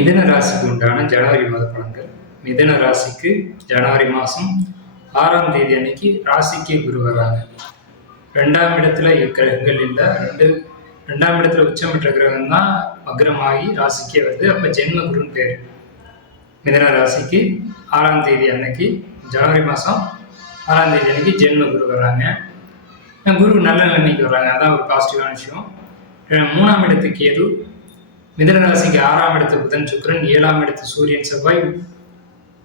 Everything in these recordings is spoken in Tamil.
மிதுன ராசிக்கு உண்டான ஜனவரி மாத பலன்கள். மிதுன ராசிக்கு ஜனவரி மாதம் 6ஆம் தேதி அன்னைக்கு ராசிக்கு குரு வர்றாங்க. 2ஆம் இடத்துல கிரகங்கள் இல்லை, ரெண்டாம் இடத்துல உச்சமற்ற கிரகம் தான் வக்ரமாகி ராசிக்கே வருது. அப்போ ஜென்ம குருன்னு பேர். மிதுன ராசிக்கு 6ஆம் தேதி அன்னைக்கு ஜனவரி மாதம் 6ஆம் தேதி அன்னைக்கு ஜென்ம குரு வர்றாங்க. குரு நல்ல நிலைமைக்கு வர்றாங்க, அதான் ஒரு பாசிட்டிவான விஷயம். 3ஆம் இடத்துக்கு கேது, மிதுன ராசிக்கு 6ஆம் இடத்து புதன் சுக்கிரன், 7ஆம் இடத்து சூரியன் செவ்வாய்,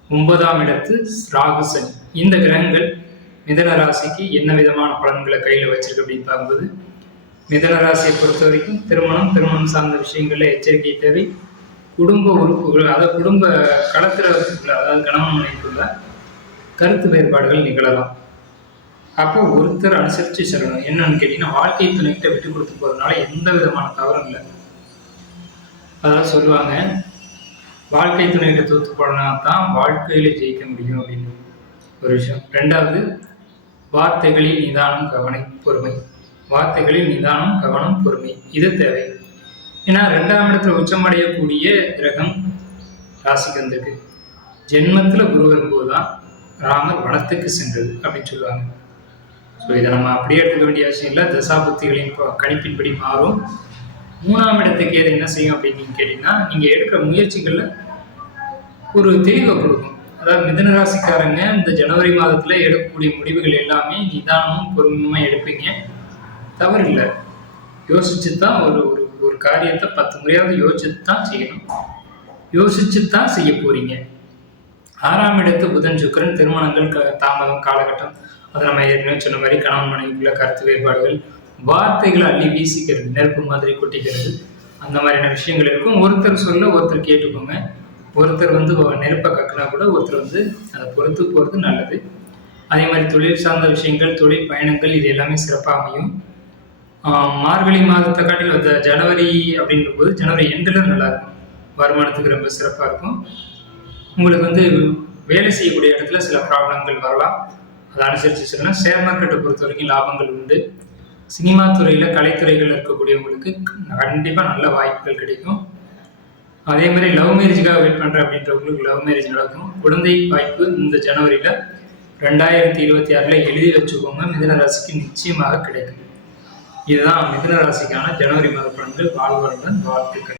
9ஆம் இடத்து ராகு சனி. இந்த கிரகங்கள் மிதுன ராசிக்கு என்ன விதமான பலன்களை கையில் வச்சிருக்கு அப்படின்னு பார்க்கும்போது, மிதுன ராசியை பொறுத்த வரைக்கும் திருமணம் சார்ந்த விஷயங்கள்ல எச்சரிக்கை தேவை. குடும்ப உறுப்புகள், அதாவது குடும்ப களத்திரத்துக்குள்ள, அதாவது கணவன் மனைவிக்குள்ள கருத்து வேறுபாடுகள் நிகழலாம். அப்போ ஒருத்தர் அனுசரித்து செல்லணும். என்னன்னு கேட்டீங்கன்னா, வாழ்க்கை துணைக்கிட்ட விட்டு கொடுத்து போறதுனால எந்த விதமான தவறும் இல்லை. அதாவது சொல்லுவாங்க, வாழ்க்கை துணைகிட்ட தோத்து போனா தான் வாழ்க்கையில ஜெயிக்க முடியும் அப்படின்னு ஒரு விஷயம். 2வது, வார்த்தைகளில் நிதானம் பொறுமை. வார்த்தைகளில் நிதானம், கவனம், பொறுமை, இது தேவை. ஏன்னா 2ஆம் இடத்துல உச்சமடையக்கூடிய கிரகம் ராசிக்கு வந்திருக்கு. ஜென்மத்தில் குரு வரும்போது தான் ராமர் வனத்துக்கு சென்றது அப்படின்னு சொல்லுவாங்க. ஸோ இதை நம்ம அப்படியே எடுத்துக்க வேண்டிய அவசியம் இல்லை. தசாபுத்திகளின் கணிப்பின்படி மாறும். 3ஆம் இடத்துக்கு ஏது என்ன செய்யும் அப்படின்னு நீங்க கேட்டீங்கன்னா, நீங்க எடுக்கிற முயற்சிகள்ல ஒரு தெளிவை கொடுக்கும். அதாவது மிதுன ராசிக்காரங்க இந்த ஜனவரி மாதத்துல எடுக்கக்கூடிய முடிவுகள் எல்லாமே நிதானமும் பொறுமையுமா எடுப்பீங்க. தவறு இல்லை. யோசிச்சு தான் ஒரு காரியத்தை 10 முறையாவது யோசிச்சு தான் செய்யணும். யோசிச்சு தான் செய்ய போறீங்க. 6ஆம் இடத்து புதன் சுக்கிரன், திருமணங்கள் தாமதம் காலகட்டம். அதை நம்ம ஏற்கனவே சொன்ன மாதிரி கணவன் மனைவிக்குள்ள கருத்து வேறுபாடுகள், வார்த்தைகளை அள்ளி வீசிக்கிறது, நெருப்பு மாதிரி கொட்டிக்கிறது, அந்த மாதிரியான விஷயங்கள் இருக்கும். ஒருத்தர் சொல்ல ஒருத்தர் கேட்டுக்கோங்க. ஒருத்தர் நெருப்பை கக்குனா கூட ஒருத்தர் அதை பொறுத்து போகிறது நல்லது. அதே மாதிரி தொழில் சார்ந்த விஷயங்கள், தொழில் பயணங்கள், இது எல்லாமே சிறப்பாக அமையும். மார்கழி மாதத்தை காட்டில் ஜனவரி அப்படின்ற போது ஜனவரி எண்டில் நல்லா இருக்கும். வருமானத்துக்கு ரொம்ப சிறப்பாக இருக்கும். உங்களுக்கு வேலை செய்யக்கூடிய இடத்துல சில ப்ராப்ளங்கள் வரலாம், அதை அனுசரித்து சொல்லணும். ஷேர் மார்க்கெட்டை பொறுத்த வரைக்கும் லாபங்கள் உண்டு. சினிமா துறையில், கலைத்துறைகள் இருக்கக்கூடியவங்களுக்கு கண்டிப்பாக நல்ல வாய்ப்புகள் கிடைக்கும். அதே மாதிரி லவ் மேரேஜுக்காக வெயிட் பண்ணுறேன் அப்படின்றவங்களுக்கு லவ் மேரேஜ் நடக்கும். குழந்தை வாய்ப்பு இந்த ஜனவரியில் 2026 எழுதி வச்சுக்கோங்க. மிதுன ராசிக்கு நிச்சயமாக கிடைக்கும். இதுதான் மிதுன ராசிக்கான ஜனவரி மாத பலன்கள். வாழ்வருடன் வாழ்த்துக்கள்.